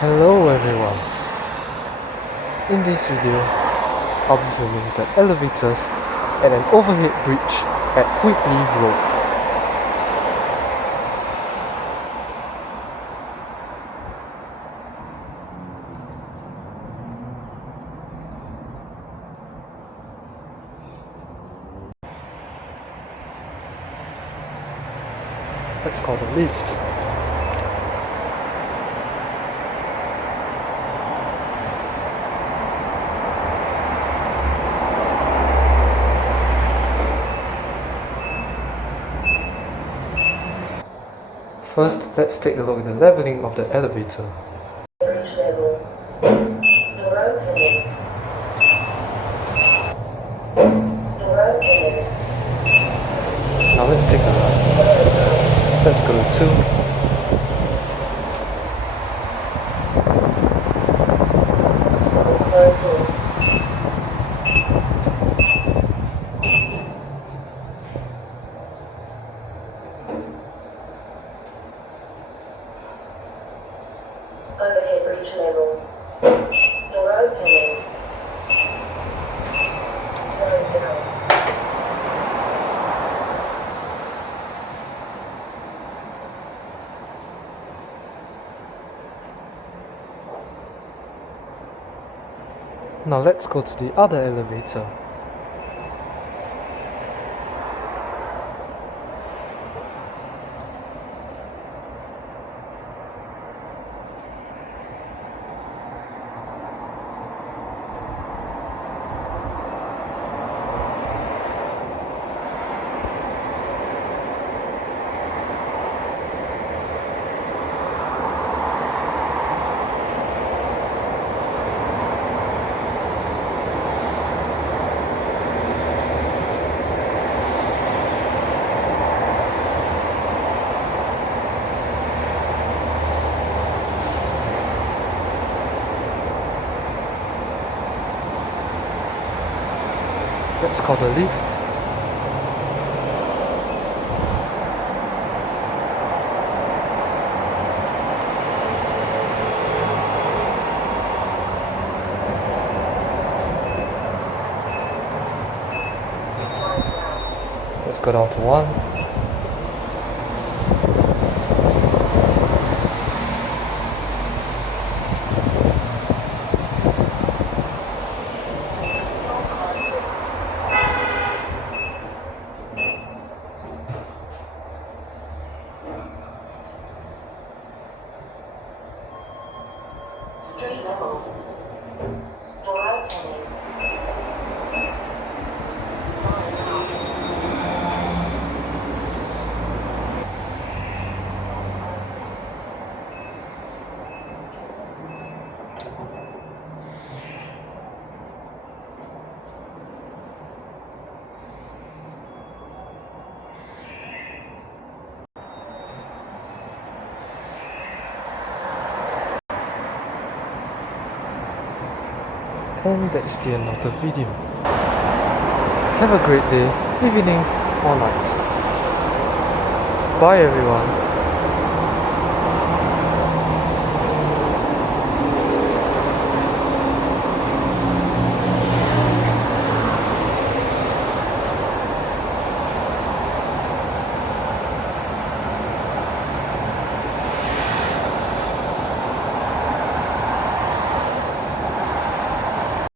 Hello everyone, in this video I'll be filming the elevators at an overhead bridge at Whitley Road. Let's call the lift. First, let's take a look at the leveling of the elevator. Now let's take a ride. Let's go to overhead bridge level. Door opening. Going down. Now let's go to the other elevator. Let's call the lift. Let's go down to 1. Street level. Door opening. And that's the end of the video. Have a great day, evening or night. Bye everyone.